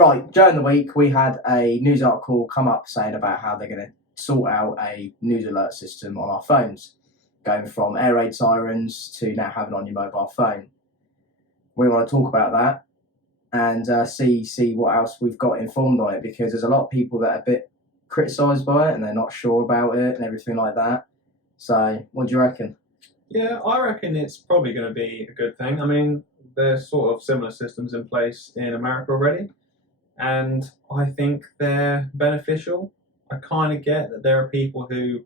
Right, during the week we had a news article come up saying about how they're going to sort out a news alert system on our phones, going from air raid sirens to now having on your mobile phone. We want to talk about that and see what else we've got informed on it, because there's a lot of people that are a bit criticised by it and they're not sure about it and everything like that. So what do you reckon? Yeah, I reckon it's probably going to be a good thing. I mean, there's sort of similar systems in place in America already, and I think they're beneficial. I kind of get that there are people who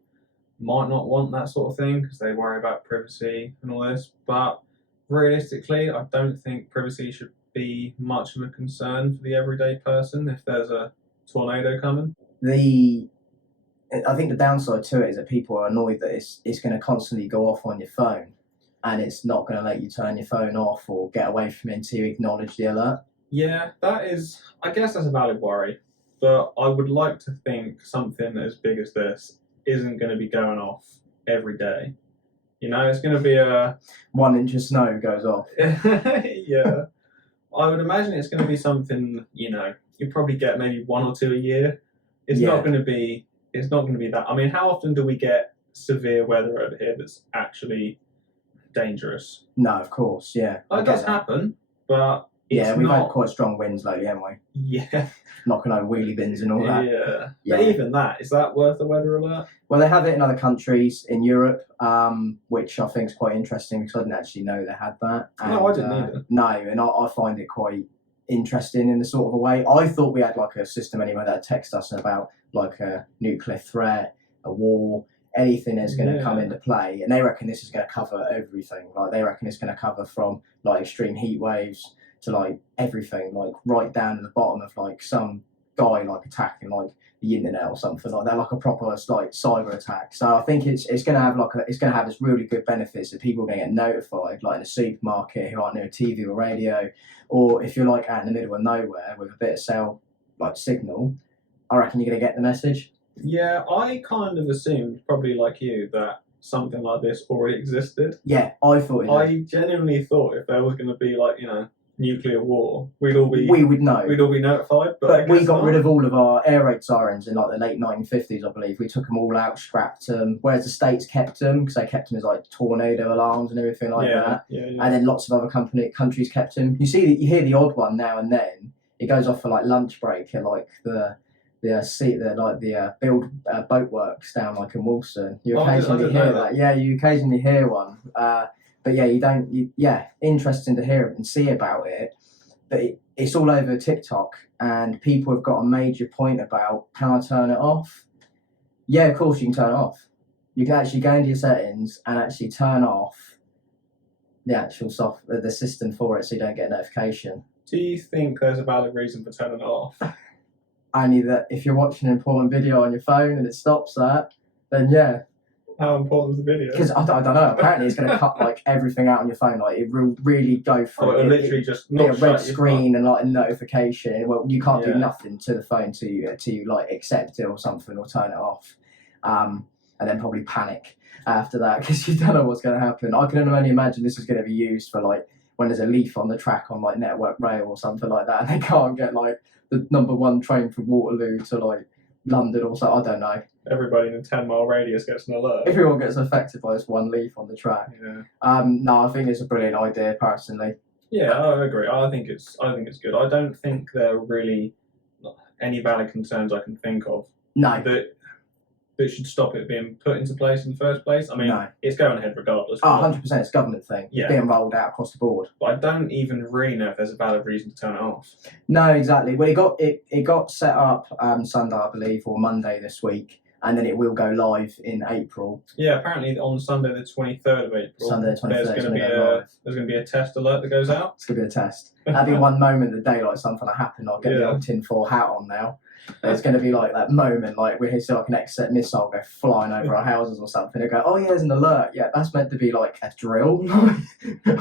might not want that sort of thing because they worry about privacy and all this, but realistically, I don't think privacy should be much of a concern for the everyday person if there's a tornado coming. I think the downside to it is that people are annoyed that it's going to constantly go off on your phone, and it's not going to let you turn your phone off or get away from it until you acknowledge the alert. Yeah, I guess that's a valid worry, but I would like to think something as big as this isn't going to be going off every day. You know, it's going to be a 1 inch of snow goes off. Yeah, I would imagine it's going to be something. You probably get maybe 1 or 2 a year. It's not going to be that. I mean, how often do we get severe weather over here that's actually dangerous? No, of course, yeah. It does happen, but we've had quite strong winds lately, haven't we? Yeah. Knocking over wheelie bins and all that. Yeah. But even that, is that worth a weather alert? Well, they have it in other countries in Europe, which I think is quite interesting because I didn't actually know they had that. No, I didn't either. No, and I find it quite interesting in a sort of a way. I thought we had like a system anyway that text us about like a nuclear threat, a war, anything that's going to come into play, and they reckon this is going to cover everything. Like they reckon it's going to cover from like extreme heat waves to like everything, like right down to the bottom of like some guy like attacking like the internet or something like that, like a proper like cyber attack. So I think it's going to have this really good benefits that people are going to get notified, like in a supermarket who aren't near a TV or radio, or if you're like out in the middle of nowhere with a bit of cell like signal. I reckon you're going to get the message. Yeah, I kind of assumed, probably like you, that something like this already existed. Yeah, I thought it did. I genuinely thought if there was going to be like, nuclear war, we would know. We'd all be notified. But we got rid of all of our air raid sirens in like the late 1950s, I believe. We took them all out, scrapped them, whereas the States kept them because they kept them as like tornado alarms and everything like that. Yeah. And then lots of other countries kept them. You hear the odd one now and then. It goes off for like lunch break at like the build boat works down like in Wolston. You occasionally hear that. Yeah, you occasionally hear one. But yeah, interesting to hear and see about it. But it's all over TikTok, and people have got a major point about, can I turn it off? Yeah, of course you can turn it off. You can actually go into your settings and actually turn off the actual the system for it, so you don't get a notification. Do you think there's a valid reason for turning it off? Only that if you're watching an important video on your phone and it stops that, then yeah. How important is the video? Because I don't know. Apparently, it's going to cut like everything out on your phone. Like it will really go through. It'll literally just be a red screen and like a notification. Well, you can't do nothing to the phone to like accept it or something or turn it off, and then probably panic after that because you don't know what's going to happen. I can only imagine this is going to be used for like when there's a leaf on the track on like Network Rail or something like that, and they can't get like the number 1 train from Waterloo to like London or so. I don't know. Everybody in a 10-mile radius gets an alert. Everyone gets affected by this one leaf on the track. Yeah. No, I think it's a brilliant idea personally. Yeah, I agree. I think it's good. I don't think there are really any valid concerns I can think of. No. That should stop it being put into place in the first place. I mean, It's going ahead regardless. 100%. It's a government thing. Yeah. It's being rolled out across the board. But I don't even really know if there's a valid reason to turn it off. No, exactly. Well, it got set up Sunday, I believe, or Monday this week, and then it will go live in April. Yeah, apparently on Sunday the 23rd of April. Sunday the 23rd. There's going to be a test alert that goes out. It's going to be a test. That'll be one moment of the day like something will happen. I'll get the old tinfoil hat on now. There's going to be like that moment, like we see like an X-set missile go flying over our houses or something. They go, oh yeah, there's an alert. Yeah, that's meant to be like a drill.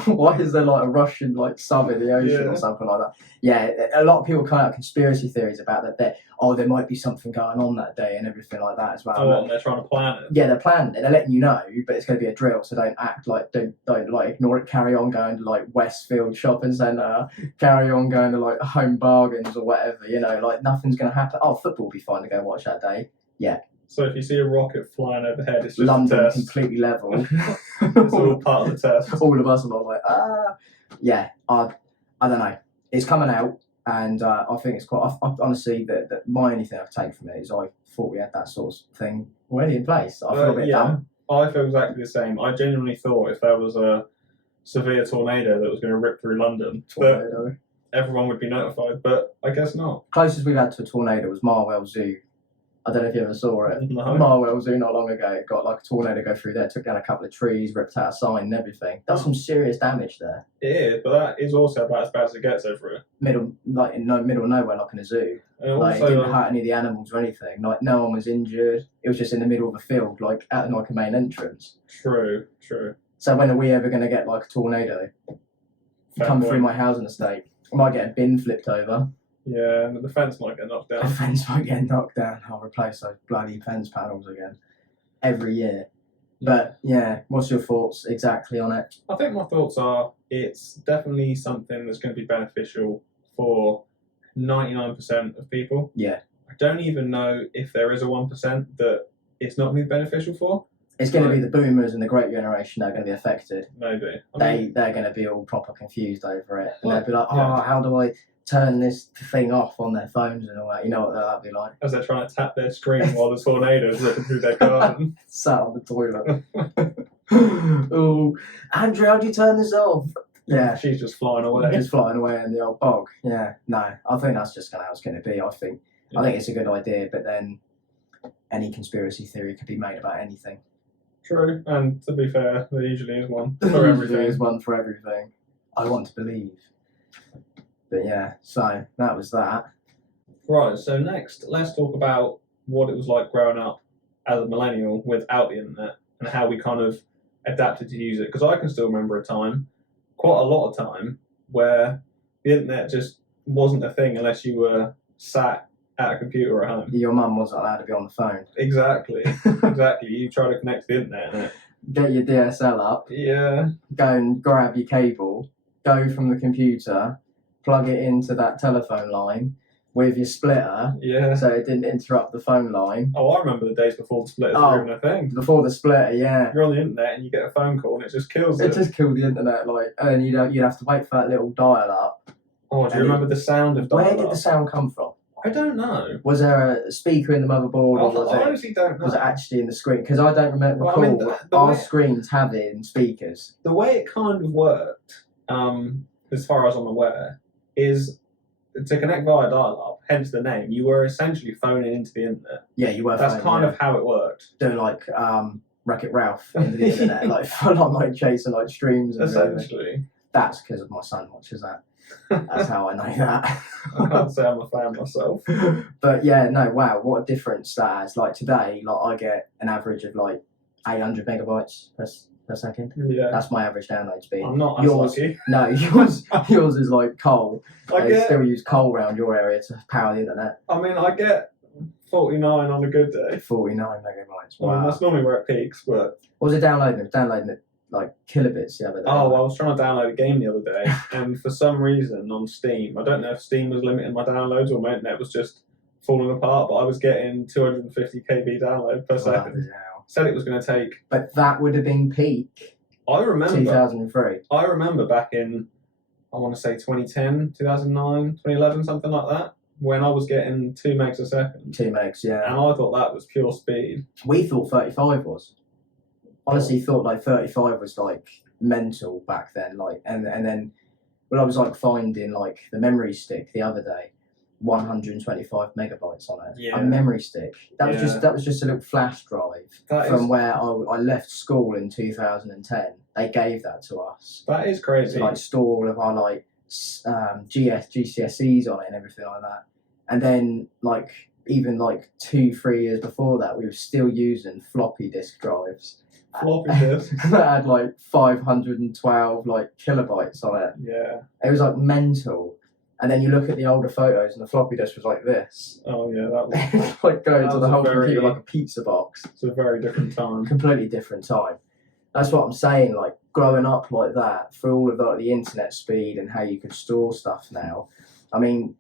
Why is there like a Russian like sub in the ocean or something like that? Yeah, a lot of people come out with conspiracy theories about that. There might be something going on that day and everything like that as well. Oh, and they're trying to plan it. Yeah, they're planning it. They're letting you know, but it's going to be a drill. So don't like ignore it. Carry on going to like Westfield Shopping Centre. Carry on going to like Home Bargains or whatever. You know, like nothing's going to happen. Oh, football will be fine to go watch that day. Yeah. So if you see a rocket flying overhead, it's just London a test. Completely level. It's all part of the test. All of us are like, yeah. I don't know. It's coming out, and I think it's quite. I honestly, that my only thing I've taken from it is I thought we had that sort of thing already in place. I feel a bit dumb. I feel exactly the same. I genuinely thought if there was a severe tornado that was going to rip through London, that everyone would be notified, but I guess not. Closest we've had to a tornado was Marwell Zoo. I don't know if you ever saw it. No. Marwell Zoo not long ago, it got like a tornado go through there, took down a couple of trees, ripped out a sign and everything. That's some serious damage there. It is, but that is also about as bad as it gets over it. Middle of nowhere, like in a zoo. Like, it didn't hurt any of the animals or anything. Like, no one was injured. It was just in the middle of a field, like at like a main entrance. True. So when are we ever going to get like a tornado come through my housing estate? I might get a bin flipped over. Yeah, and the fence might get knocked down. The fence might get knocked down. I'll replace those bloody fence panels again every year. But yeah, what's your thoughts exactly on it? I think my thoughts are it's definitely something that's going to be beneficial for 99% of people. Yeah. I don't even know if there is a 1% that it's not going to be beneficial for. It's going to be the boomers and the great generation that are going to be affected. Maybe. They're going to be all proper confused over it. And they'll be like, how do I turn this thing off on their phones and all that? You know what that'll be like. As they're trying to tap their screen while the tornado's ripping through their garden. Sat on the toilet. Oh, Andrew, how do you turn this off? Yeah. She's just flying away. Just flying away in the old bog. Yeah. No, I think that's just how it's going to be. I think it's a good idea, but then any conspiracy theory could be made about anything. True, and to be fair, there usually is one for everything. There is one for everything. I want to believe. But yeah, so that was that. Right, so next, let's talk about what it was like growing up as a millennial without the internet and how we kind of adapted to use it. Because I can still remember a time, quite a lot of time, where the internet just wasn't a thing unless you were sat at a computer at home. Your mum wasn't allowed to be on the phone. Exactly. You try to connect to the internet, innit? Get your DSL up. Yeah. Go and grab your cable. Go from the computer. Plug it into that telephone line with your splitter. Yeah. So it didn't interrupt the phone line. Oh, I remember the days before the splitters were even a thing. Before the splitter, yeah. You're on the internet and you get a phone call and it just kills it. It just killed the internet, like, and you'd have to wait for that little dial up. Oh, do you remember the sound of dial up? Where did the sound come from? I don't know. Was there a speaker in the motherboard, or I honestly don't know. Was it actually in the screen? Because I don't remember. Well, I mean, our screens having speakers. The way it kind of worked, as far as I'm aware, is to connect via dial-up. Hence the name. You were essentially phoning into the internet. Yeah, you were. That's kind of how it worked. Doing like Wreck-It Ralph into the internet, like full on like chasing like streams. And essentially. Everything. That's because of my son watches that. That's how I know that. I can't say I'm a fan myself. But yeah, no, wow, what a difference that has. Like today, like I get an average of like 800 megabytes per second. Yeah. That's my average download speed. I'm not as lucky. No, yours is like coal. They still use coal around your area to power the internet. I mean, I get 49 on a good day. 49 megabytes. Wow. I mean, that's normally where it peaks, but... What was it downloading? It was downloading it like kilobits the other day. Oh, well, I was trying to download a game the other day, and for some reason on Steam, I don't know if Steam was limiting my downloads or my internet was just falling apart, but I was getting 250 KB download per second. Said it was going to take... But that would have been peak. I remember... 2003. I remember back in, I want to say 2010, 2009, 2011, something like that, when I was getting 2 megs a second. 2 megs, yeah. And I thought that was pure speed. We thought 35 was. Honestly, thought like 35 was like mental back then. Like, and then when I was like finding like the memory stick the other day, 125 megabytes on it. Yeah. A memory stick. That was just a little flash drive where I left school in 2010. They gave that to us. That is crazy. To like store all of our like GCSEs on it and everything like that. And then like even like 2-3 years before that, we were still using floppy disk drives. Floppy disks. That had like 512 like kilobytes on it. Yeah. It was like mental. And then you look at the older photos, and the floppy disk was like this. Oh yeah, that was like going that to was the a whole very- computer like a pizza box. it's a very different time. Completely different time. That's what I'm saying. Like growing up like that, through all of like the internet speed and how you could store stuff now. I mean,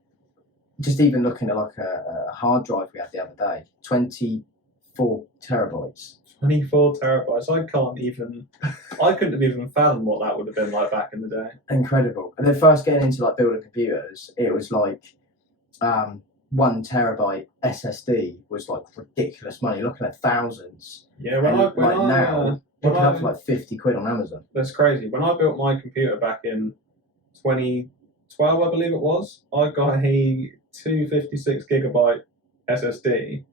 just even looking at like a hard drive we had the other day, 24 terabytes. 24 terabytes. I couldn't have even fathomed what that would have been like back in the day. Incredible. And then first getting into like building computers, it was like 1 terabyte SSD was like ridiculous money. You're looking at thousands. Yeah, Now picking up for like 50 quid on Amazon. That's crazy. When I built my computer back in 2012, I believe it was, I got a 256 gigabyte SSD,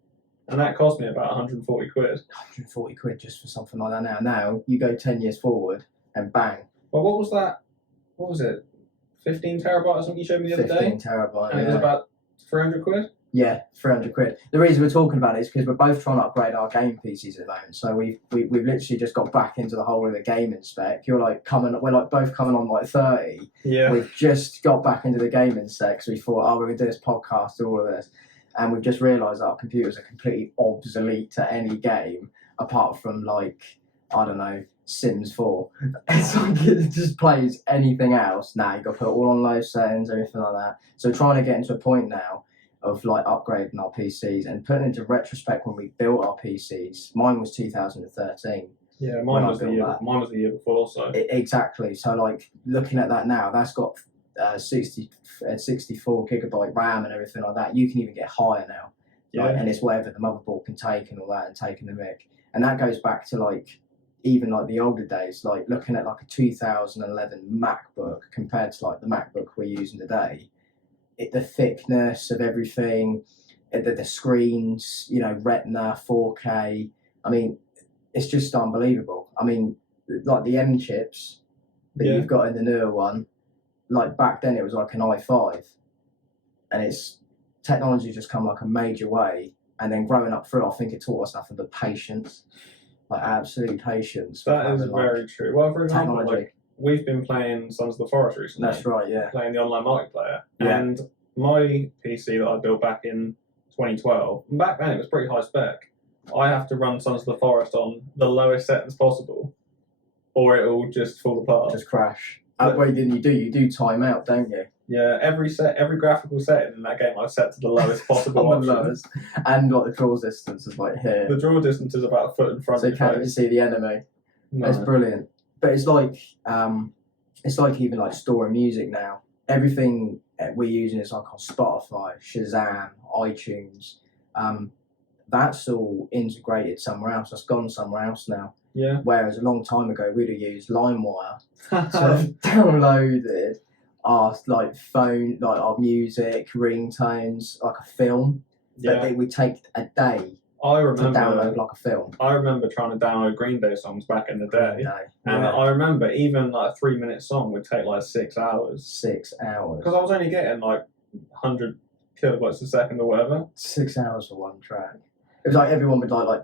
and that cost me about 140 quid. 140 quid just for something like that now. Now you go 10 years forward and bang. Well, what was that? What was it? 15 terabyte or something you showed me the other 15 day? terabyte. And it was about 300 quid? Yeah, 300 quid. The reason we're talking about it is because we're both trying to upgrade our game PCs at the moment. So we've literally just got back into the whole of the gaming spec. We're like both coming on like 30. Yeah. We've just got back into the gaming spec. So we thought, oh, we're going to do this podcast, do all of this. And we've just realised that our computers are completely obsolete to any game apart from like, I don't know, Sims 4. It's like it just plays anything else. Now you've got to put it all on low settings, everything like that. So we're trying to get into a point now of like upgrading our PCs and putting into retrospect when we built our PCs. Mine was 2013. Yeah, mine was the year before. So Exactly. So like looking at that now, that's got 64 gigabyte RAM and everything like that. You can even get higher now. yeah, Like, and it's whatever the motherboard can take and all that, and taking the mic. And that goes back to like even like the older days, like looking at like a 2011 MacBook compared to like the MacBook we're using today. The thickness of everything, the screens, you know, Retina, 4K. I mean, it's just unbelievable. I mean, like the M chips that Yeah. you've got in the newer one, like back then it was like an i5, and it's technology just come like a major way. And then growing up through, I think it taught us nothing but patience, like absolute patience. that is very true. Well, for example, technology. like we've been playing Sons of the Forest recently. That's right, yeah. Playing the online multiplayer. Yeah. And my PC that I built back in 2012, and back then it was pretty high spec. I have to run Sons of the Forest on the lowest settings possible, or it will just fall apart. Just crash. What didn't you do? You do time out, don't you? Yeah, every graphical setting in that game I've set to the lowest possible On the option. lowest. And like the draw distance is like here. The draw distance is about a foot in front So of you your can't even face. see the enemy. No. It's brilliant. But it's like even like storing music now. Everything we're using is like on Spotify, Shazam, iTunes. That's all integrated somewhere else. That's gone somewhere else now. Yeah. Whereas a long time ago we'd have used LimeWire to have downloaded our like phone, like our music, ringtones, like a film. Yeah. That it would take a day I to download remember. like a film. I remember trying to download Green Day songs back in the day, and Yeah. I remember even like a 3-minute song would take like 6 hours 6 hours. because I was only getting like 100 kilobytes a second or whatever. 6 hours for one track. It was like everyone would like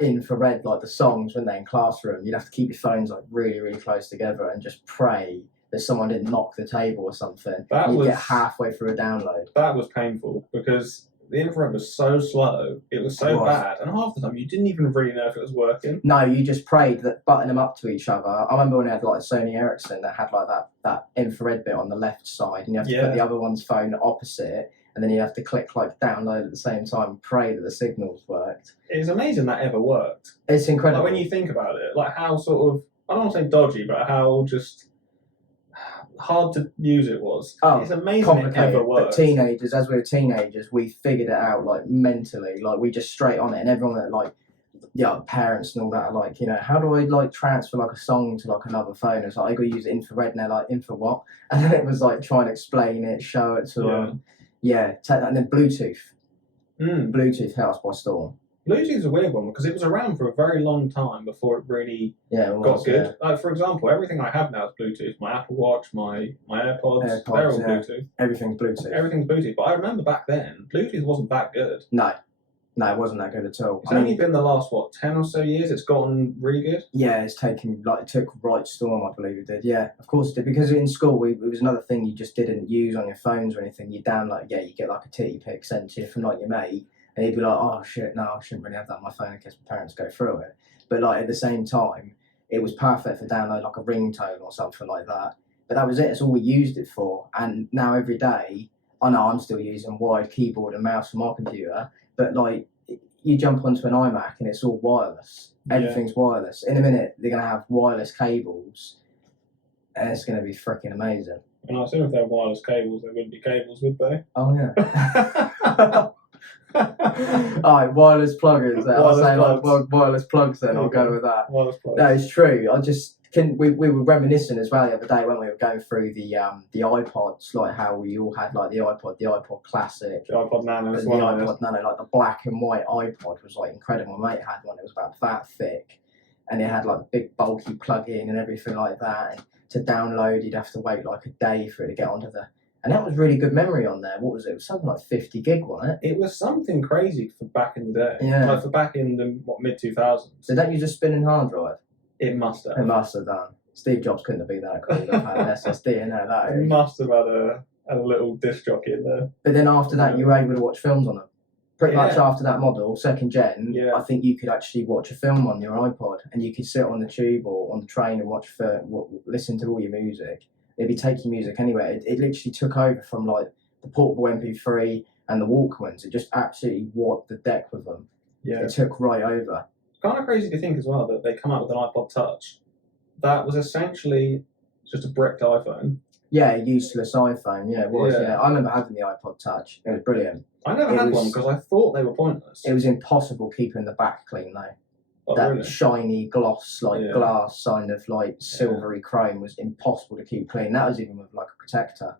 infrared like the songs when they're in classroom. You'd have to keep your phones like really, really close together and just pray that someone didn't knock the table or something. You'd get halfway through a download. That was painful because the infrared was so slow. It was so bad, and half the time you didn't even really know if it was working. No, you just prayed that button them up to each other. I remember when I had like a Sony Ericsson that had like that infrared bit on the left side, and you have to put the other one's phone opposite it, and then you have to click like download at the same time and pray that the signals worked. It's amazing that ever worked. It's incredible. Like when you think about it, like how sort of, I don't want to say dodgy, but how just hard to use it was. Oh, it's amazing complicated. it ever worked. But teenagers, as we were teenagers, we figured it out like mentally. Like we just straight on it, and everyone that like, yeah, parents and all that are like, you know, how do I like transfer like a song to like another phone? It's like I got to use infrared, and they're like, infra what? And then it was like trying to explain it, show it to them. Yeah, take that, and then Bluetooth. Bluetooth hit us by storm. Bluetooth is a weird one because it was around for a very long time before it really Yeah, it got was, good. yeah. Like for example, everything I have now is Bluetooth. My Apple Watch, my AirPods, they're all yeah. Bluetooth. Everything's Bluetooth. Everything's Bluetooth. But I remember back then, Bluetooth wasn't that good. No, it wasn't that good at all. It's only been the last 10 or so years it's gotten really good. Yeah, it took right storm, I believe it did. Yeah, of course it did, because in school it was another thing you just didn't use on your phones or anything. You download, you get like a titty pic sent to you from like your mate, and he'd be like, oh shit, no, I shouldn't really have that on my phone in case my parents go through it. But like at the same time, it was perfect for download like a ringtone or something like that. But that was it. That's all we used it for. And now every day, I know I'm still using wired keyboard and mouse for my computer, but like you jump onto an iMac and it's all wireless. Everything's wireless. In a minute, they're going to have wireless cables, and it's going to be freaking amazing. And I assume if they're wireless cables, they wouldn't be cables, would they? Oh yeah. All right, wireless plugins. I'll say like wireless plugs. Then I'll go with that. Wireless plugs. That is true. We were reminiscing as well the other day when we were going through the iPods, like how we all had like the iPod Classic, the iPod Nano, the iPod Nano, like the black and white iPod was like incredible. My mate had one; it was about that thick, and it had like a big bulky plug-in and everything like that. And to download, you'd have to wait like a day for it to get onto the. And that was really good memory on there. What was it? It was something like 50 gig, wasn't it? It was something crazy for back in the day. Yeah. Like for back in the mid-2000s. So don't use a spinning hard drive? It must have. It must have done. Steve Jobs couldn't have been that cool. He'd have had an SSD in there. It must have had a little disc jockey in there. But then after that, you were able to watch films on them. Pretty much after that model, second gen, I think you could actually watch a film on your iPod, and you could sit on the tube or on the train and listen to all your music. It'd be taking music anywhere. It literally took over from like the portable MP3 and the Walkmans. It just absolutely wiped the deck with them. Yeah. It took right over. It's kind of crazy to think as well that they come out with an iPod Touch that was essentially just a bricked iPhone. Yeah, a useless iPhone. Yeah, it was. Yeah. I remember having the iPod Touch. It was brilliant. I never had one because I thought they were pointless. It was impossible keeping the back clean though. Oh, that really? Shiny gloss, glass kind of like silvery chrome was impossible to keep clean. That was even with like a protector.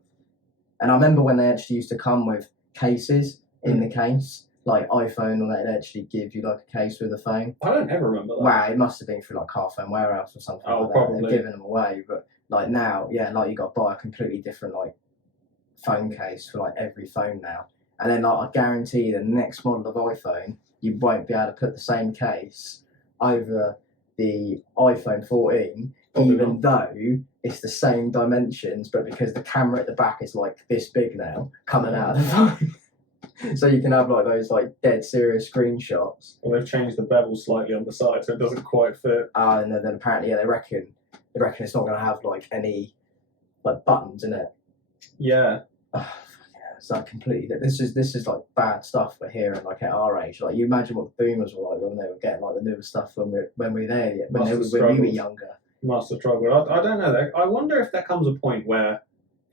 And I remember when they actually used to come with cases in the case, like iPhone, or they'd actually give you like a case with a phone. I don't ever remember that. Wow, it must have been through like Carphone Warehouse or something like that. Probably. They're giving them away, but like now, like you got to buy a completely different like phone case for like every phone now. And then like I guarantee the next model of iPhone, you won't be able to put the same case over the iPhone 14, even though it's the same dimensions, but because the camera at the back is like this big now, coming out of the phone. So you can have like those like dead serious screenshots. Well, they've changed the bevel slightly on the side, so it doesn't quite fit. And then apparently, they reckon it's not going to have like any like buttons in it. Yeah. It's like completely. This is like bad stuff we're hearing like at our age. Like you imagine what the boomers were like when they were getting like the newer stuff when we were there, when we were younger. Must have struggled. I don't know. I wonder if there comes a point where,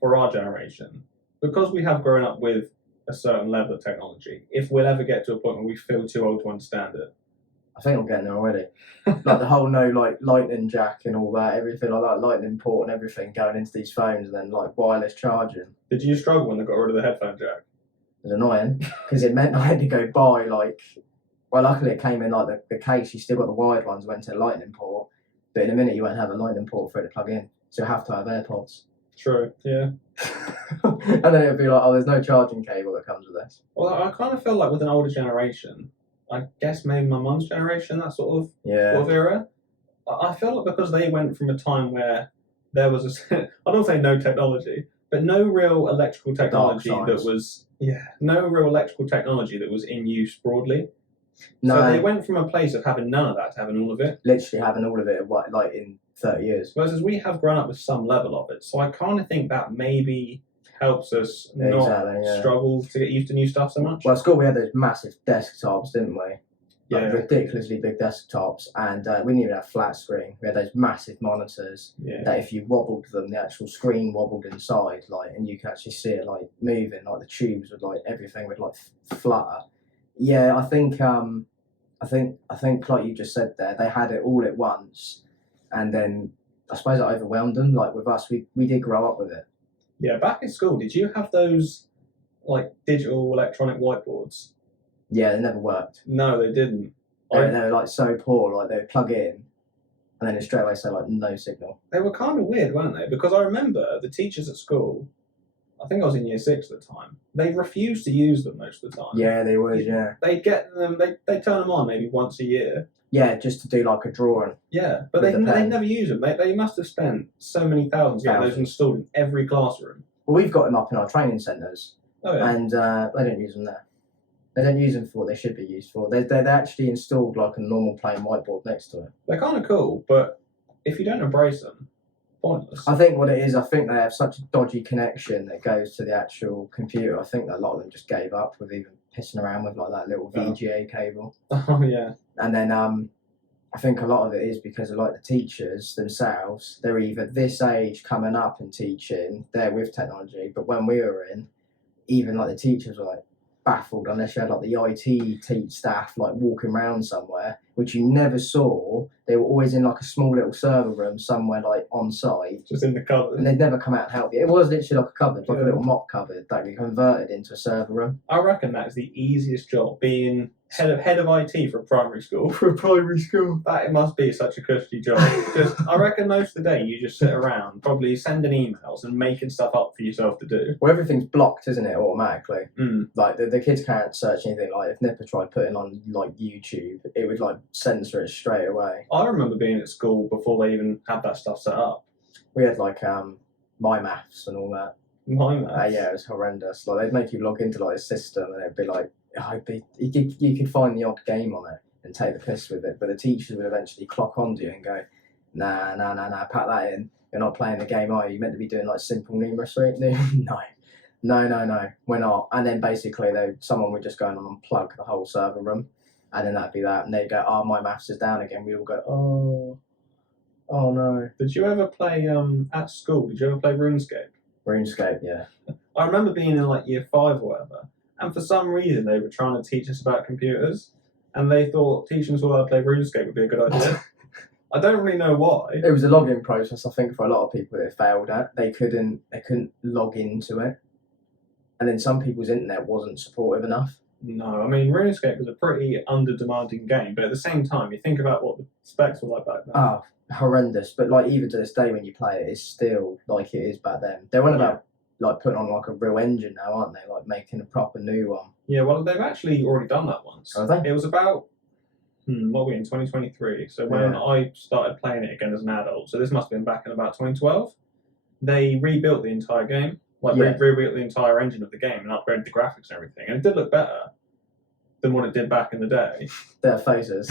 for our generation, because we have grown up with a certain level of technology, if we'll ever get to a point where we feel too old to understand it. I think I'm getting there already. Like the whole like lightning jack and all that, everything like that, lightning port and everything going into these phones, and then like wireless charging. Did you struggle when they got rid of the headphone jack? It was annoying because it meant I had to go buy like. Well, luckily it came in like the case. You still got the wired ones, went to a lightning port, but in a minute you won't have a lightning port for it to plug in, so you have to have AirPods. True. Yeah. And then it'd be like, oh, there's no charging cable that comes with this. Well, I kind of feel like with an older generation, I guess maybe my mum's generation, that sort of era. I feel like because they went from a time where there was I don't say no technology, but no real electrical technology no real electrical technology that was in use broadly. No. So they went from a place of having none of that to having all of it. Literally having all of it, like in 30 years. Whereas we have grown up with some level of it, so I kind of think that maybe helps us not struggle to get used to new stuff so much. Well, at school we had those massive desktops, didn't we? Like ridiculously big desktops, and we didn't even have flat screen. We had those massive monitors that if you wobbled them, the actual screen wobbled inside, like, and you could actually see it like moving, like the tubes would like everything would like flutter. Yeah, I think like you just said there, they had it all at once, and then I suppose it overwhelmed them. Like with us, we did grow up with it. Yeah, back in school, did you have those like digital electronic whiteboards? Yeah, they never worked. No, they didn't. They were like so poor. Like they would plug in, and then it straight away say like no signal. They were kind of weird, weren't they? Because I remember the teachers at school. I think I was in year 6 at the time. They refused to use them most of the time. Yeah, they would. Yeah. They get them. They turn them on maybe once a year. Yeah, just to do like a drawing. Yeah, but they never use them. They must have spent so many thousands getting those installed in every classroom. Well, we've got them up in our training centres, and they don't use them there. They don't use them for what they should be used for. They actually installed like a normal plain whiteboard next to it. They're kind of cool, but if you don't embrace them, pointless. I think what it is, I think they have such a dodgy connection that goes to the actual computer. I think that a lot of them just gave up with even pissing around with like that little VGA cable. Oh yeah. And then I think a lot of it is because of like the teachers themselves. They're either this age coming up and teaching, they're with technology, but when we were in, even like the teachers were like baffled unless you had like the IT staff like walking around somewhere, which you never saw. They were always in like a small little server room somewhere like on site, just in the cupboard, and they'd never come out and help you. It was literally like a cupboard, like a little mop cupboard that we converted into a server room. I reckon that is the easiest job, being head of IT for a primary school. For a primary school, that it must be such a cushy job. I reckon most of the day you just sit around, probably sending emails and making stuff up for yourself to do. Well, everything's blocked, isn't it, automatically? Mm. Like the kids can't search anything. Like if Nipper tried putting on like YouTube, it would like censor it straight away. I remember being at school before they even had that stuff set up. We had like my maths and all that. My maths? Yeah, it was horrendous. Like they'd make you log into like a system, and it'd be like, you could find the odd game on it and take the piss with it, but the teachers would eventually clock onto you and go, nah, pack that in. You're not playing the game, are you? You're meant to be doing like simple numerous rate. No, we're not. And then basically, someone would just go and unplug the whole server room, and then that'd be that. And they'd go, oh, my maths is down again. We'd all go, oh no. Did you ever play at school? Did you ever play RuneScape? RuneScape, yeah. I remember being in like year 5 or whatever, and for some reason they were trying to teach us about computers, and they thought teaching us all how to play RuneScape would be a good idea. I don't really know why. It was a login process, I think, for a lot of people that it failed at. They couldn't log into it, and then some people's internet wasn't supportive enough. No, I mean RuneScape was a pretty under-demanding game, but at the same time, you think about what the specs were like back then. Oh, horrendous! But like even to this day, when you play it, it's still like it is back then. They're on about like putting on like a real engine now, aren't they? Like making a proper new one. Yeah, well, they've actually already done that once. Have they? It was about what were we in 2023? So when I started playing it again as an adult, so this must have been back in about 2012. They rebuilt the entire game, rebuilt the entire engine of the game and upgraded the graphics and everything, and it did look better than what it did back in the day. Their faces.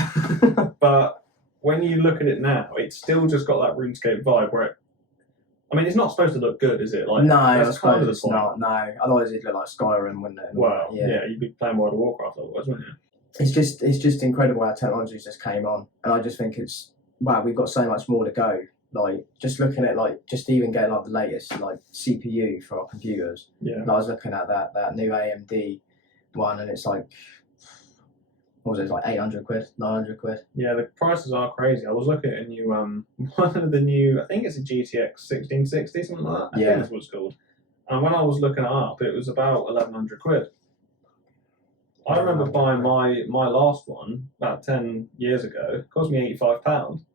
But when you look at it now, it's still just got that RuneScape vibe where it's not supposed to look good, is it? Like, no, I suppose it's not. No, otherwise it'd look like Skyrim, wouldn't it? Well, yeah, you'd be playing World of Warcraft otherwise, wouldn't you? It's just incredible how technology just came on, and I just think we've got so much more to go. Like just looking at just even getting like the latest like CPU for our computers. Yeah. And I was looking at that new AMD one, and it's like, what was it, like 800 quid, 900 quid? Yeah, the prices are crazy. I was looking at a new one of the new, I think it's a GTX 1660, something like that. I think that's what it's called. And when I was looking it up, it was about 1100 quid. I remember buying my last one about 10 years ago. It cost me £85.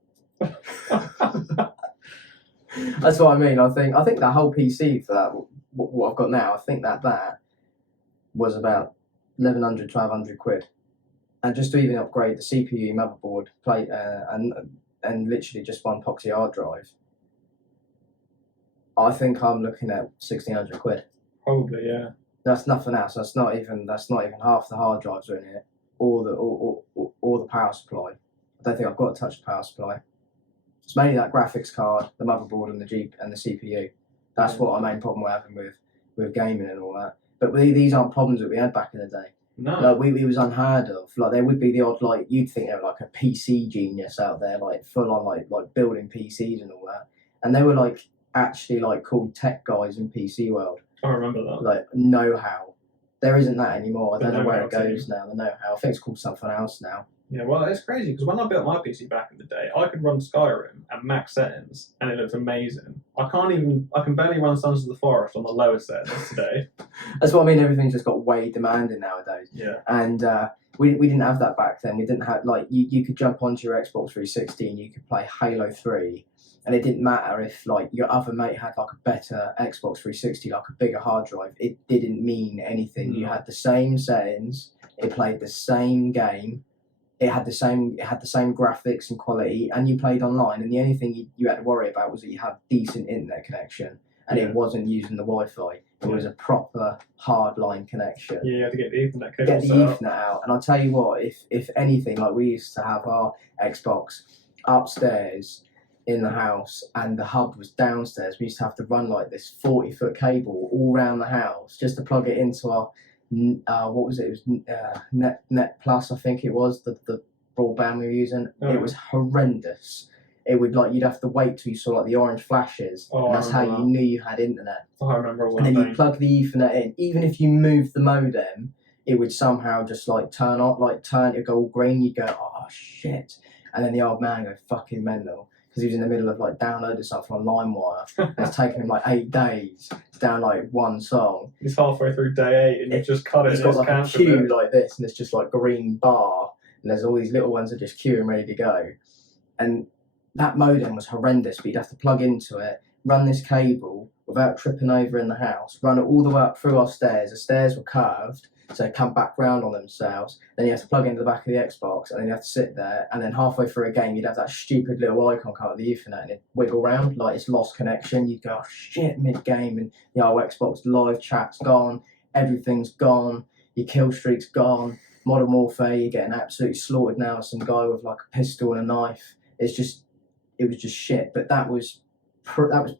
That's what I mean. I think that whole PC for that, what I've got now, I think that was about 1100, 1200 quid. And just to even upgrade the CPU, motherboard, plate, and literally just one proxy hard drive, I think I'm looking at 1600 quid. Probably, yeah. That's nothing else. That's not even half the hard drives are in it, or the power supply. I don't think I've got to touch the power supply. It's mainly that graphics card, the motherboard, and the CPU. That's what our main problem we're having with gaming and all that. But these aren't problems that we had back in the day. No. Like we was unheard of. Like there would be the odd, like you'd think they were like a PC genius out there, like full on like building PCs and all that. And they were like actually like called tech guys in PC world. I remember that. Like know-how. There isn't that anymore. I don't know where it know-how goes now. The know-how. I think it's called something else now. Yeah, well, it's crazy because when I built my PC back in the day, I could run Skyrim at max settings and it looked amazing. I can barely run Sons of the Forest on the lowest settings today. That's what I mean. Everything's just got way demanding nowadays. Yeah. And we didn't have that back then. We didn't have, like, you could jump onto your Xbox 360 and you could play Halo 3. And it didn't matter if, like, your other mate had, like, a better Xbox 360, like a bigger hard drive. It didn't mean anything. You had the same settings. It played the same game. It had the same graphics and quality, and you played online. And the only thing you had to worry about was that you had decent internet connection, and it wasn't using the Wi-Fi. It was a proper hardline connection. Yeah, you had to get the Ethernet cable. Get the Ethernet out. And I'll tell you what, if anything, like, we used to have our Xbox upstairs in the house, and the hub was downstairs. We used to have to run like this 40-foot cable all around the house just to plug it into our what was it? It was Net Plus, I think it was the broadband we were using. It was horrendous. It would, like, you'd have to wait till you saw like the orange flashes, and that's how you knew you had internet. I remember one. And then you plug the Ethernet in. Even if you moved the modem, it would somehow just like turn off, it'd go all green. You'd go, oh shit, and then the old man go fucking mental, because he was in the middle of like downloading something on LimeWire. And it's taken him like 8 days to download one song. He's halfway through day 8 and you've just cut it. It's got like a queue like this, and it's just like green bar, and there's all these little ones that are just queuing ready to go. And that modem was horrendous, but you'd have to plug into it, run this cable without tripping over in the house, run it all the way up through our stairs. The stairs were curved, so they come back round on themselves. Then you have to plug it into the back of the Xbox, and then you have to sit there, and then halfway through a game you'd have that stupid little icon come up with the Ethernet, and it'd wiggle round like it's lost connection. You'd go, oh shit, mid-game, and the old Xbox live chat's gone, everything's gone, your kill streak's gone. Modern Warfare, you're getting absolutely slaughtered now with some guy with like a pistol and a knife. It was just shit. But that was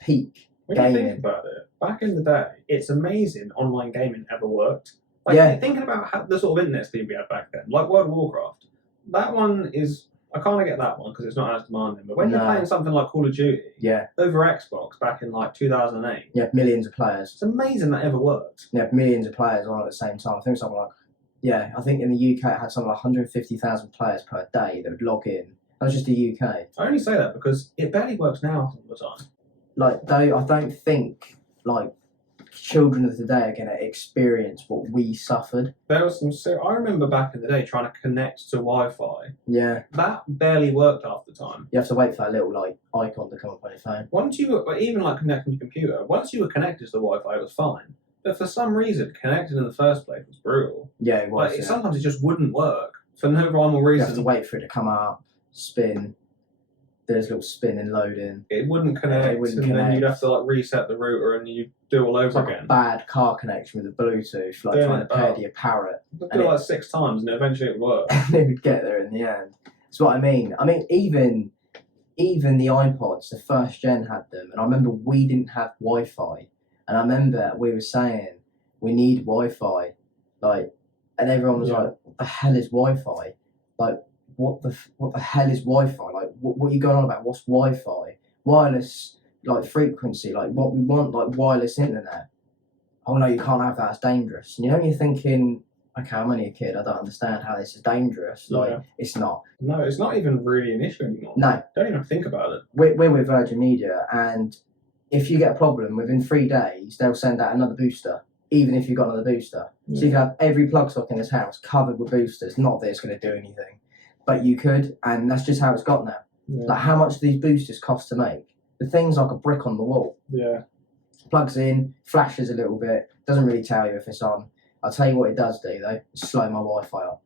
peak when gaming. you think about it, back in the day, it's amazing online gaming ever worked. Like, thinking about how the sort of internet speed we had back then, like World of Warcraft, that one is, I kind of get that one because it's not as demanding. But when you're playing something like Call of Duty, over Xbox back in like 2008, you have millions of players. It's amazing that ever worked. You have millions of players on at the same time. I think something like, I think in the UK it had something like 150,000 players per day that would log in. That was just the UK. I only say that because it barely works now all the time. Like, though, I don't think like children of today are going to experience what we suffered. There was I remember back in the day trying to connect to Wi-Fi. Yeah. That barely worked half the time. You have to wait for that little like icon to come up on your phone. Once you were, even like connecting your computer, once you were connected to the Wi-Fi, it was fine. But for some reason, connecting in the first place was brutal. Yeah, it was. Like, sometimes it just wouldn't work for no rhyme or reason. You have to wait for it to come up, spin. There's a little spin and loading. It wouldn't connect, then you'd have to like reset the router and you do all over it's like again. A bad car connection with the Bluetooth, like trying to pair to your Parrot. Do it like 6 times and eventually it would work. And it would get there in the end. That's what I mean. I mean, even the iPods, the first gen had them, and I remember we didn't have Wi-Fi, and I remember we were saying we need Wi-Fi, like, and everyone was like, "What the hell is Wi-Fi? Like, what the hell is Wi-Fi? Like, what are you going on about? What's Wi-Fi? Wireless, like, frequency, like, what we want, like, wireless internet. Oh no, you can't have that, it's dangerous." And you're thinking, okay, I'm only a kid, I don't understand how this is dangerous. Like, it's not. No, it's not even really an issue anymore. No. Don't even think about it. We're with Virgin Media, and if you get a problem, within 3 days, they'll send out another booster, even if you've got another booster. So you can have every plug socket in this house covered with boosters. Not that it's going to do anything, but you could, and that's just how it's got now. Like, how much do these boosters cost to make? The thing's like a brick on the wall. Yeah. Plugs in, flashes a little bit, doesn't really tell you if it's on. I'll tell you what it does do though, it's slow my Wi-Fi up.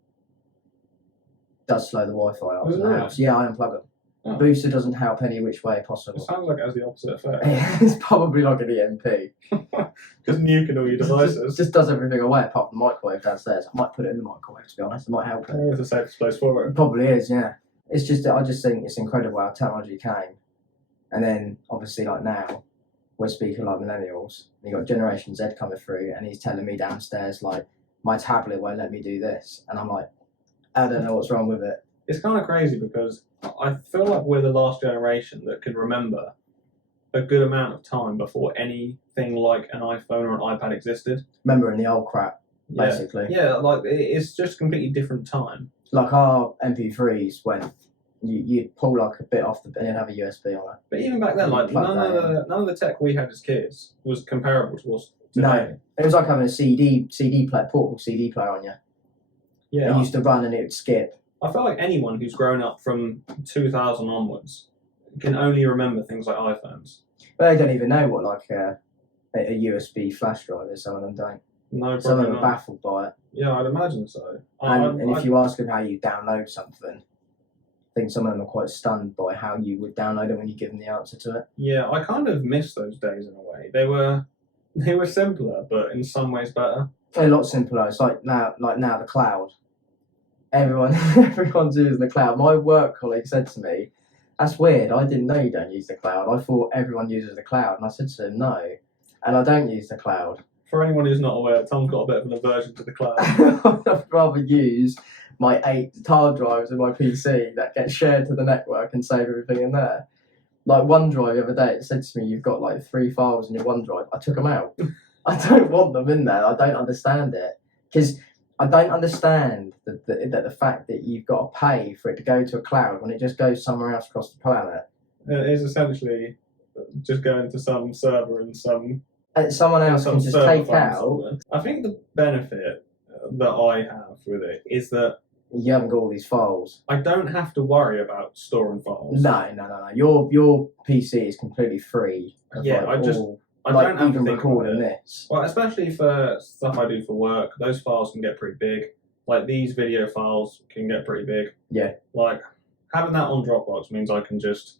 It does slow the Wi-Fi up in the house. Yeah, I unplug them. Oh. The booster doesn't help any which way possible. It sounds like it has the opposite effect. It's probably like an EMP. Just nuking all your devices. Just does everything away apart from the microwave downstairs. I might put it in the microwave, to be honest. It might help it. It's the safest place for it. It probably is, yeah. It's just, I just think it's incredible how technology came. And then, obviously, like now, we're speaking like millennials. You got Generation Z coming through, and he's telling me downstairs, like, my tablet won't let me do this. And I'm like, I don't know what's wrong with it. It's kind of crazy because I feel like we're the last generation that can remember a good amount of time before anything like an iPhone or an iPad existed. Remember in the old crap, basically. Yeah, like, it's just a completely different time. Like our MP3s, when you pull like a bit off and then have a USB on it. But even back then, like none of the tech we had as kids was comparable to us today. No, it was like having a CD player, portable CD player on you. Yeah, It used to run and it would skip. I feel like anyone who's grown up from 2000 onwards can only remember things like iPhones. But they don't even know what like a USB flash drive is. Some of them don't. No, Some of them probably are not. baffled by it. Yeah, I'd imagine so. And if you ask them how you download something, I think some of them are quite stunned by how you would download it when you give them the answer to it. Yeah, I kind of miss those days in a way. They were simpler, but in some ways better. A lot simpler. It's like now the cloud. Everyone's using the cloud. My work colleague said to me, "That's weird. I didn't know you don't use the cloud. I thought everyone uses the cloud." And I said to him, "No, and I don't use the cloud." For anyone who's not aware, Tom's got a bit of an aversion to the cloud. I'd rather use my 8 hard drives in my PC that get shared to the network and save everything in there. Like OneDrive the other day, it said to me, "You've got like 3 files in your OneDrive." I took them out. I don't want them in there. I don't understand it. Because I don't understand the fact that you've got to pay for it to go to a cloud when it just goes somewhere else across the planet. It is essentially just going to some server and Someone else can just take out. Somewhere. I think the benefit that I have with it is that You haven't got all these files. I don't have to worry about storing files. No. Your PC is completely free. Yeah, I don't have to even think recording about it. this. Well, especially for stuff I do for work, those files can get pretty big. Like these video files can get pretty big. Yeah. Like having that on Dropbox means I can just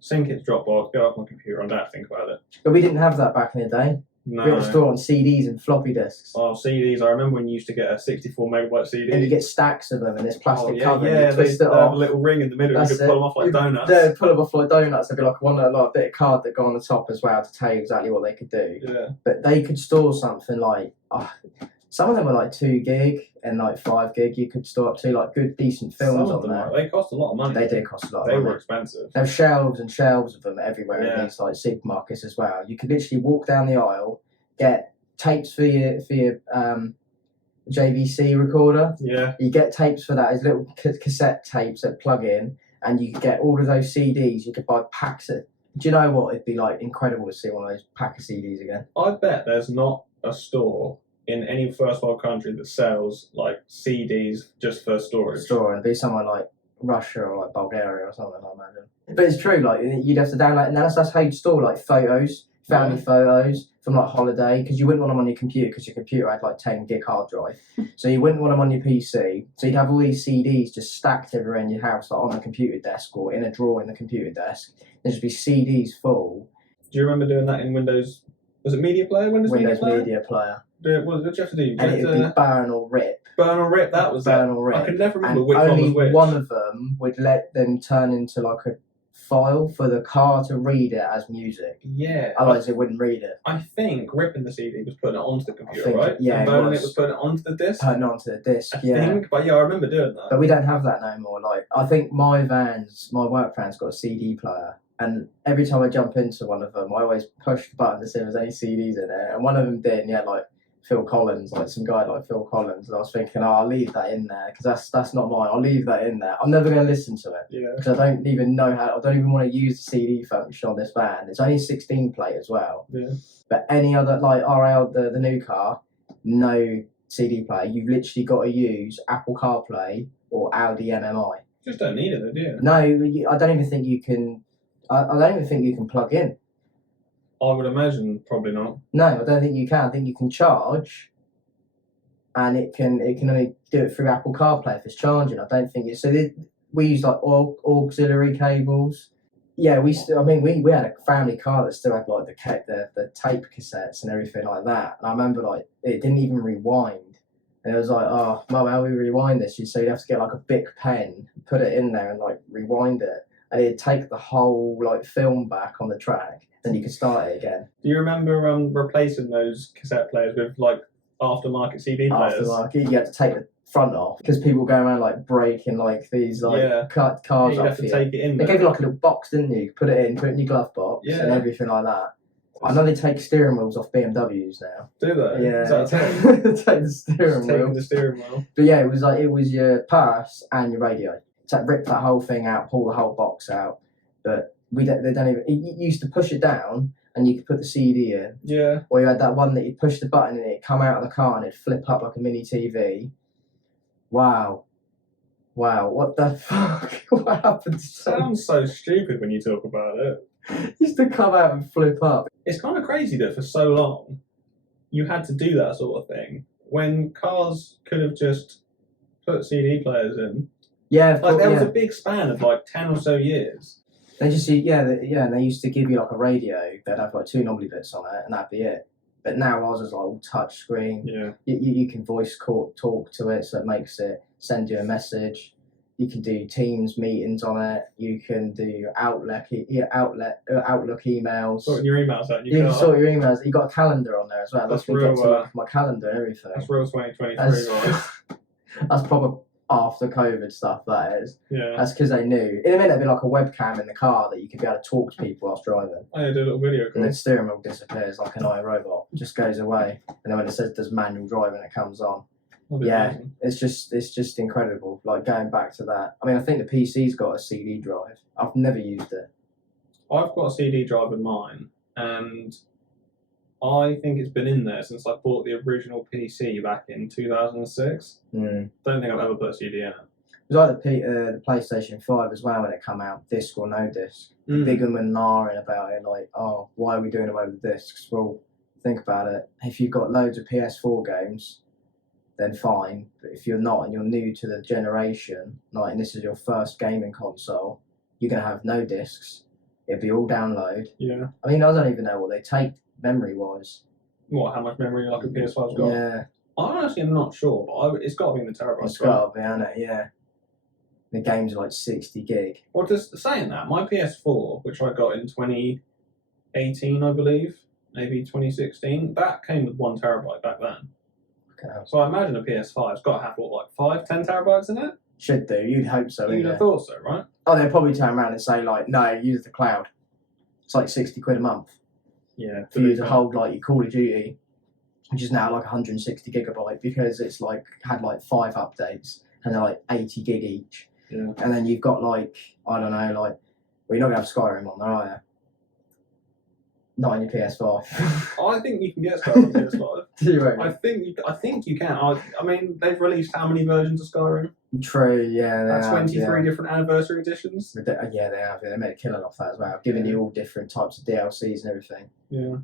sync it to Dropbox, go off my computer, and don't have to think about it. But we didn't have that back in the day. No. We had to store on CDs and floppy disks. Oh, CDs. I remember when you used to get a 64 megabyte CD. And you get stacks of them in this plastic cover. Yeah, and you twist they it have off. a little ring in the middle. That's You could pull them off like donuts. They'd pull them off like donuts. There'd be like a bit of card that go on the top as well to tell you exactly what they could do. Yeah. But they could store something like some of them were like 2 gig and like 5 gig. You could store up to like good decent films Some of on them there. they cost a lot of money. They did cost a lot. They of money. were expensive. There were shelves and shelves of them everywhere Yeah. in these like supermarkets as well. You could literally walk down the aisle, get tapes for your JVC recorder. Yeah. You get tapes for that as little cassette tapes that plug in, and you get all of those CDs. You could buy packs of. Do you know what? It'd be like incredible to see one of those pack of CDs again. I bet there's not a store in any first world country that sells like CDs just for storage. Store and be somewhere like Russia or like Bulgaria or something, I imagine. But it's true, like you'd have to download, and that's how you'd store like photos, family photos from like holiday, because you wouldn't want them on your computer because your computer had like 10 gig hard drive. So you wouldn't want them on your PC. So you'd have all these CDs just stacked everywhere in your house, like on the computer desk or in a drawer in the computer desk. There'd just be CDs full. Do you remember doing that in Windows? Was it Media Player? Windows Media Player. What did you have to do? You And had it would be burn or rip. burn or rip. That was Burn it. or rip. I could never And remember which one only was which. one of them would let them turn into like a file for the car to read it as music. Yeah. Otherwise, it wouldn't read it. I think ripping the CD was putting it onto the computer, think right? yeah, and it burning was. it was putting it onto the disc. Turn onto the disc, I yeah. think, but yeah, I remember doing that. But we don't have that no more. Like, I think my work van's got a CD player, and every time I jump into one of them, I always push the button to see if there's any CDs in it. And one of them did, and yeah, like Phil Collins, like some guy like Phil Collins, and I was thinking, I'll leave that in there because that's not mine. I'll leave that in there. I'm never going to listen to it. Yeah. Because I don't even know how. I don't even want to use the CD function on this van. It's only 16 plate as well. Yeah. But any other like RL, the new car, no CD player. You've literally got to use Apple CarPlay or Audi MMI. Just don't need it, do you? No, I don't even think you can. I don't even think you can plug in. I would imagine probably not. No, I don't think you can. I think you can charge, and it can only do it through Apple CarPlay if it's charging. I don't think it's so. We use like auxiliary cables. Yeah, we had a family car that still had like the tape cassettes and everything like that. And I remember like it didn't even rewind, and it was like, oh, Mum, how do we rewind this? So you'd have to get like a Bic pen, put it in there, and like rewind it, and it'd take the whole like film back on the track. Then you could start it again. Do you remember replacing those cassette players with like aftermarket CD players? Aftermarket, you had to take the front off because people go around like breaking like these like cut cars You'd off have to you. take it in They there. gave you like a little box, didn't you? Put it in your glove box Yeah. and everything like that. I know they take steering wheels off BMWs now. Do they? Yeah, Is that take the steering wheel. taking the steering wheel. But yeah, it was your purse and your radio. So rip that whole thing out, pull the whole box out. But they don't even. You used to push it down and you could put the CD in. Yeah. Or you had that one that you push the button and it'd come out of the car and it'd flip up like a mini TV. Wow, what the fuck? What happened? Sounds so stupid when you talk about it. It used to come out and flip up. It's kind of crazy that for so long you had to do that sort of thing when cars could have just put CD players in. Yeah, Like there was a big span of like 10 or so years. They just and they used to give you like a radio. They'd have like 2 knobbly bits on it, and that'd be it. But now ours is like all touch screen. Yeah. You can voice talk to it, so it makes it send you a message. You can do Teams meetings on it. You can do Outlook emails. Sorting your emails out. You can sort your emails. You got a calendar on there as well. That's me real, get to my calendar and everything. That's real 2023, right? That's proper after COVID stuff. That is. Yeah. That's because they knew. In a minute, there'd be like a webcam in the car that you could be able to talk to people whilst driving. Oh, yeah, do a little video call. And then steering wheel disappears like an iRobot. It just goes away. And then when it says there's manual driving, it comes on. Yeah, amazing. it's just incredible. Like going back to that. I mean, I think the PC's got a CD drive. I've never used it. I've got a CD drive in mine, and I think it's been in there since I bought the original PC back in 2006. Don't think I've ever put a CD in it. It was like the PlayStation 5 as well when it came out, disc or no disc. Big and narring about it, like, oh, why are we doing away with discs? Well, think about it. If you've got loads of PS4 games, then fine. But if you're not and you're new to the generation, like, and this is your first gaming console, you're going to have no discs. It'll be all download. Yeah. I mean, I don't even know what they take memory-wise. What, how much memory like a PS5's got? Yeah. I honestly am not sure, but it's got to be in the terabytes. It's got to be, hasn't it? Yeah. The games are like 60 gig. Well, just saying that, my PS4, which I got in 2018, I believe, maybe 2016, that came with 1 terabyte back then. Okay. So I imagine a PS5's got to have, what, like 5, 10 terabytes in it? Should do. You'd hope so. You'd have thought so, right? Oh, they'll probably turn around and say, like, no, use the cloud. It's like 60 quid a month. Yeah. For you to hold, like, your Call of Duty, which is now like 160 gigabyte because it's like had like 5 updates and they're like 80 gig each. Yeah. And then you've got like, I don't know, like, well, you're not going to have Skyrim on there, are you? Not on your PS5. I think you can get Skyrim on PS5. Do you reckon? I think you can. I mean, they've released how many versions of Skyrim? True, yeah. That's 23 different anniversary editions. Yeah, they have. They made a killing off that as well, giving you all different types of DLCs and everything. Yeah.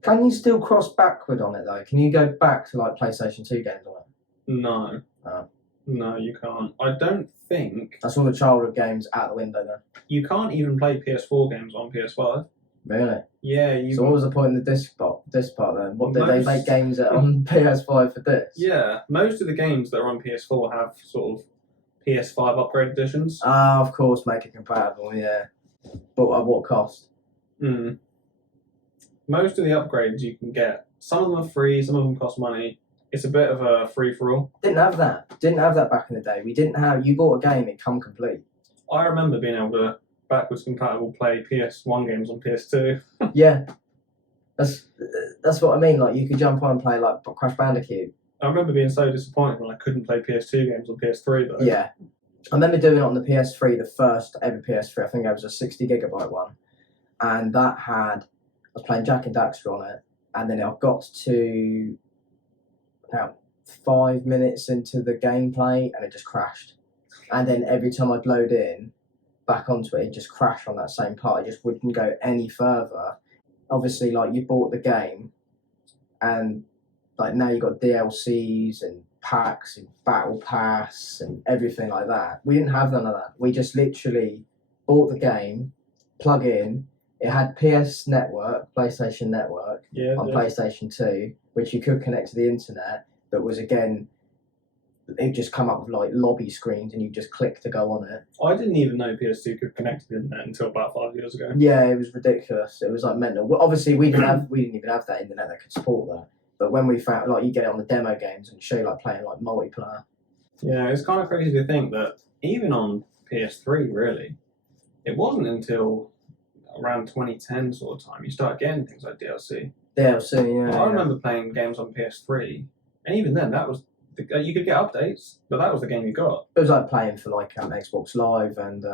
Can you still cross backward on it though? Can you go back to like PlayStation 2 games on it? No. Oh. No, you can't. I don't think. That's all the childhood games out the window then. You can't even play PS4 games on PS5. Really? Yeah. So what was the point in the disc part then? What did they make games on PS5 for this? Yeah, most of the games that are on PS4 have sort of PS5 upgrade editions. Ah, of course, make it compatible. Yeah, but at what cost? Most of the upgrades you can get. Some of them are free. Some of them cost money. It's a bit of a free for all. Didn't have that back in the day. We didn't have. You bought a game, it come complete. I remember being able to backwards compatible play PS1 games on PS2. Yeah, that's what I mean. Like you could jump on and play like Crash Bandicoot. I remember being so disappointed when I couldn't play PS2 games on PS3 though. Yeah, I remember doing it on the PS3, the first ever PS3. I think it was a 60 gigabyte one, and that had. I was playing Jack and Daxter on it, and then I got to about 5 minutes into the gameplay, and it just crashed. And then every time I'd load in back onto it, it just crashed on that same part. It just wouldn't go any further. Obviously, like you bought the game, and like now you got DLCs and packs and battle pass and everything like that. We didn't have none of that. We just literally bought the game, plug in. It had PS Network, PlayStation Network on PlayStation 2, which you could connect to the internet, but was again, it just come up with like lobby screens and you just click to go on it. I didn't even know PS2 could connect to the internet until about 5 years ago. Yeah, it was ridiculous. It was like mental. Well, obviously, we didn't even have that internet that could support that. But when we found, like, you get it on the demo games and show you like playing like multiplayer. Yeah, it's kind of crazy to think that even on PS3, really, it wasn't until around 2010 sort of time, you start getting things like DLC. DLC, yeah. I remember playing games on PS3, and even then, that was you could get updates, but that was the game you got. It was like playing for like Xbox Live and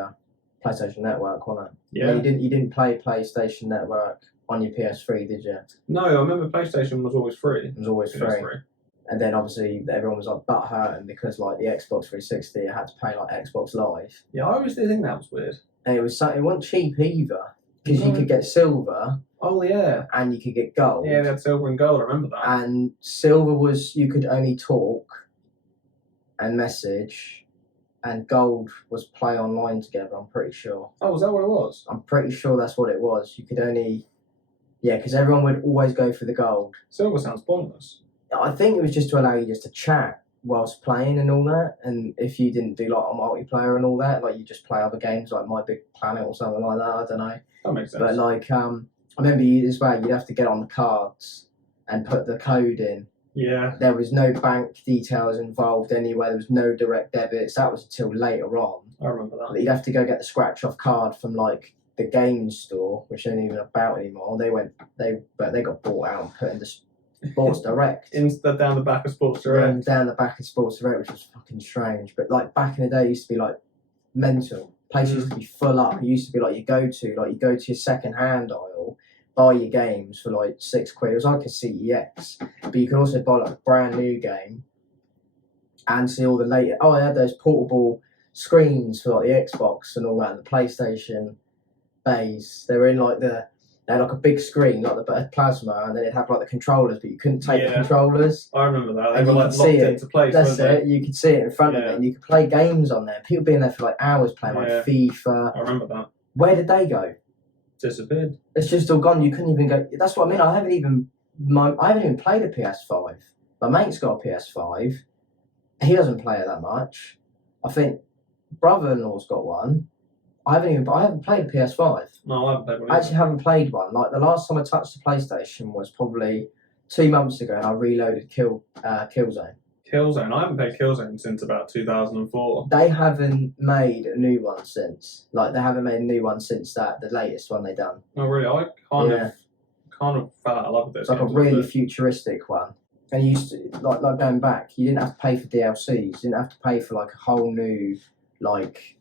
PlayStation Network, wasn't it? Yeah. You didn't play PlayStation Network on your PS3, did you? No, I remember PlayStation was always free. It was always free. And then obviously everyone was like butthurt because like the Xbox 360 had to pay like Xbox Live. Yeah, I always did think that was weird. And it wasn't cheap either because you could get silver. Oh yeah. And you could get gold. Yeah, they had silver and gold. I remember that. And silver was you could only talk and message, and gold was play online together. I'm pretty sure. Oh, was that what it was? I'm pretty sure that's what it was. You could only, yeah, because everyone would always go for the gold. Silver sounds pointless. I think it was just to allow you just to chat whilst playing and all that. And if you didn't do like a multiplayer and all that, like you just play other games like My Big Planet or something like that. I don't know. That makes sense. But like, I remember as well. You'd have to get on the cards and put the code in. Yeah. There was no bank details involved anywhere. There was no direct debits. That was until later on. I remember that. You'd have to go get the scratch off card from like the game store, which ain't even about anymore. They got bought out and put into Sports Direct. Down the back of Sports Direct. Down the back of Sports Direct, which was fucking strange. But like back in the day, it used to be like mental. Place used to be full up. It used to be like you go to your second hand aisle, buy your games for like £6. It was like a CEX, but you could also buy like a brand new game and see all the later. Oh, I had those portable screens for like the Xbox and all that, and the PlayStation bays. They were in like they had like a big screen, like the plasma, and then it'd have like the controllers, but you couldn't take the controllers. I remember that. They and were like locked into place. That's it. You could see it in front of it, and you could play games on there. People being there for like hours playing like FIFA. I remember that. Where did they go? Disappeared. It's just all gone. You couldn't even go. That's what I mean. I haven't even played a PS5. My mate's got a PS5. He doesn't play it that much. I think brother-in-law's got one. I haven't played a PS5. No, I haven't played one. I actually haven't played one. Like the last time I touched the PlayStation was probably 2 months ago, and I reloaded Killzone. Killzone. I haven't played Killzone since about 2004. They haven't made a new one since. Like they haven't made a new one since the latest one they done. Oh really? I kind of fell out of love with this. It's like a really futuristic one. And you used to like going back, you didn't have to pay for DLCs. You didn't have to pay for like a whole new like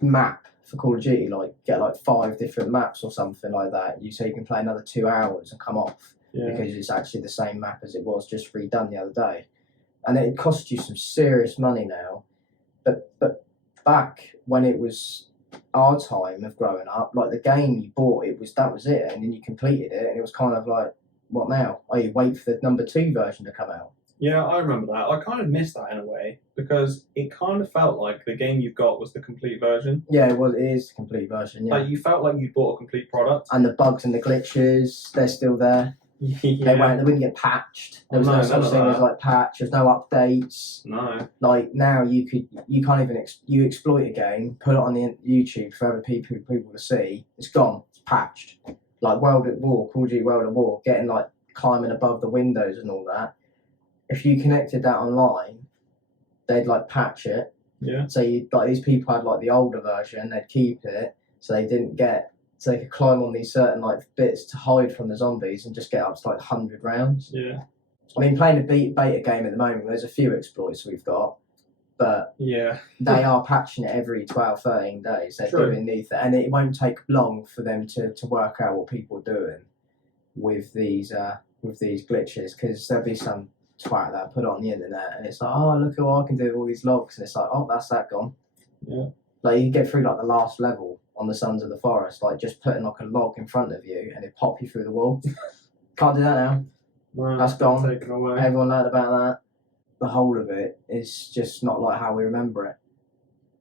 map for Call of Duty. Like get like 5 different maps or something like that. So you can play another 2 hours and come off because it's actually the same map as it was just redone the other day. And it cost you some serious money now. But back when it was our time of growing up, like the game you bought, that was it, and then you completed it, and it was kind of like, what now? Oh, you wait for the number 2 version to come out. Yeah, I remember that. I kind of missed that in a way because it kind of felt like the game you got was the complete version. Yeah, it is the complete version. Yeah. Like you felt like you bought a complete product. And the bugs and the glitches, they're still there. They wouldn't get patched. There was no such thing as like patch. There's no updates. No. Like now you can't even you exploit a game, put it on the YouTube for other people to see. It's gone. It's patched. Like World at War, Call of Duty World at War, getting like climbing above the windows and all that. If you connected that online, they'd like patch it. Yeah. So these people had like the older version. They'd keep it so they didn't get. So they could climb on these certain like bits to hide from the zombies and just get up to like 100 rounds. Yeah. I mean, playing a beta game at the moment, there's a few exploits we've got, but they are patching it every 12, 13 days. They're doing new things, and it won't take long for them to work out what people are doing with these glitches, because there'll be some twat that put it on the internet and it's like, oh, look at what I can do with all these logs, and it's like, oh, that's that gone. Yeah. Like you get through like the last level on the Sons of the Forest, like just putting like a log in front of you and it pop you through the wall. Can't do that now. No, that's gone. Taken away. Everyone learned about that. The whole of it is just not like how we remember it.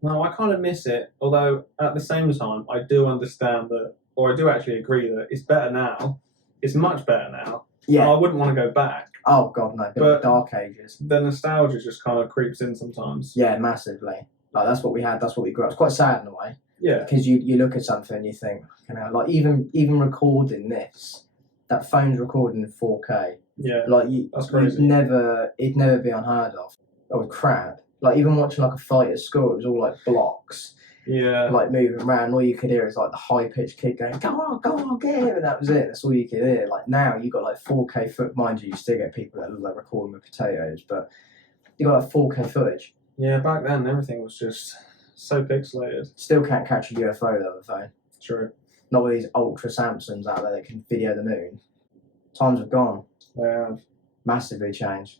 No, I kind of miss it. Although at the same time, I do understand that, or I do actually agree that it's better now. It's much better now. Yeah. I wouldn't want to go back. Oh God, no. But Dark Ages. The nostalgia just kind of creeps in sometimes. Yeah, massively. Like that's what we had. That's what we grew up. It's quite sad in a way. Yeah. Because you look at something and you think, you know, like even recording this, that phone's recording in 4K. Yeah. Like that's crazy. It'd never be unheard of. That was crap. Like even watching like a fight at school, it was all like blocks. Yeah. like moving around. All you could hear is like the high pitched kid going, "Go on, get him," and that was it. That's all you could hear. Like now, you got like 4K foot. Mind you still get people that look like recording with potatoes, but you got like 4K footage. Yeah, back then everything was just so pixelated. Still can't catch a UFO though with a phone. True. Not with these ultra Samsungs out there that can video the moon. Times have gone. They have. Massively changed.